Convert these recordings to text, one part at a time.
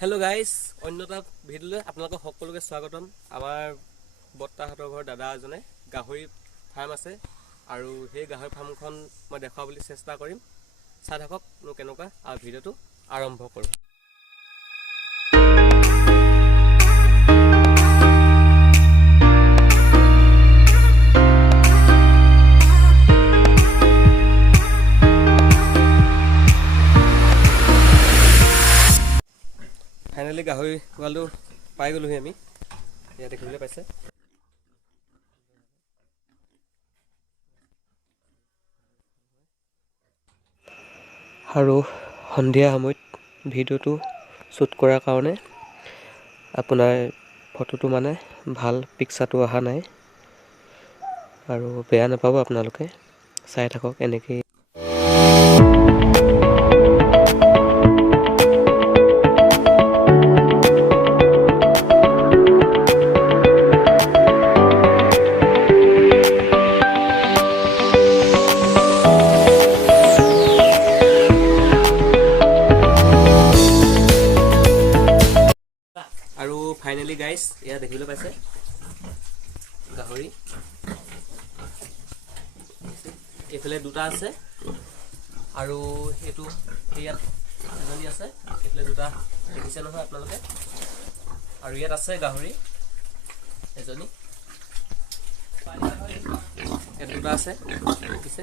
Hello guys অন্য এটা ভিডিঅ'লৈ আপোনালোকক সকলোকে স্বাগতম। আমাৰ বৰ্তাহঁতৰ ঘৰ দাদা এজনে গাহৰি ফাৰ্ম আছে আৰু সেই গাহৰি ফাৰ্মখন মই দেখাবলৈ চেষ্টা কৰিম। চাই থাকক মোৰ কেনেকুৱা আৰু ভিডিঅ'টো আৰম্ভ কৰোঁ। ফাইনেলি গাহৰি গঁৰালটো পাই গ'লোহি আমি। ইয়াত দেখিবলৈ পাইছে আৰু সন্ধিয়া সময়ত ভিডিঅ'টো শ্বুট কৰাৰ কাৰণে আপোনাৰ ফটোটো মানে ভাল পিকচাৰটো অহা নাই আৰু বেয়া নাপাব আপোনালোকে। চাই থাকক এনেকৈ। আৰু ফাইনেলি গাইজ এয়া দেখিবলৈ পাইছে গাহৰি। এইফালে দুটা আছে আৰু এইটো ইয়াত এজনী আছে। এইফালে দুটা দেখিছে নহয় আপোনালোকে। আৰু ইয়াত আছে গাহৰি এজনী, ইয়াত দুটা আছে দেখিছে।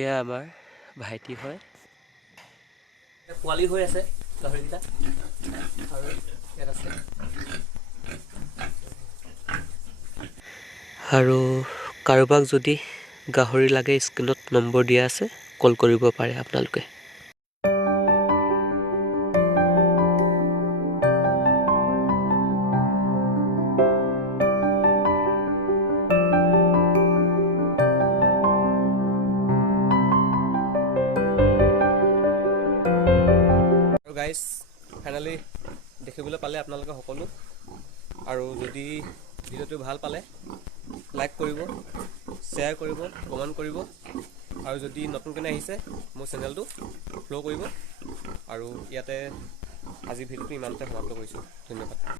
এয়া আমাৰ ভাইটি হয়, পোৱালি হৈ আছে গাহৰিকেইটা আৰু ইয়াত আছে। আৰু কাৰোবাক যদি গাহৰি লাগে স্ক্ৰীনত নম্বৰ দিয়া আছে, কল কৰিব পাৰে আপোনালোকে। গাইজ ফাইনেলি দেখিবলৈ পালে আপোনালোকে সকলো। আৰু যদি ভিডিঅ'টো ভাল পালে লাইক কৰিব, শ্বেয়াৰ কৰিব, কমেণ্ট কৰিব আৰু যদি নতুনকৈ আহিছে মোৰ চেনেলটো ফ'ল' কৰিব। আৰু ইয়াতে আজি ভিডিঅ'টো ইমানতে সমাপ্ত কৰিছোঁ। ধন্যবাদ।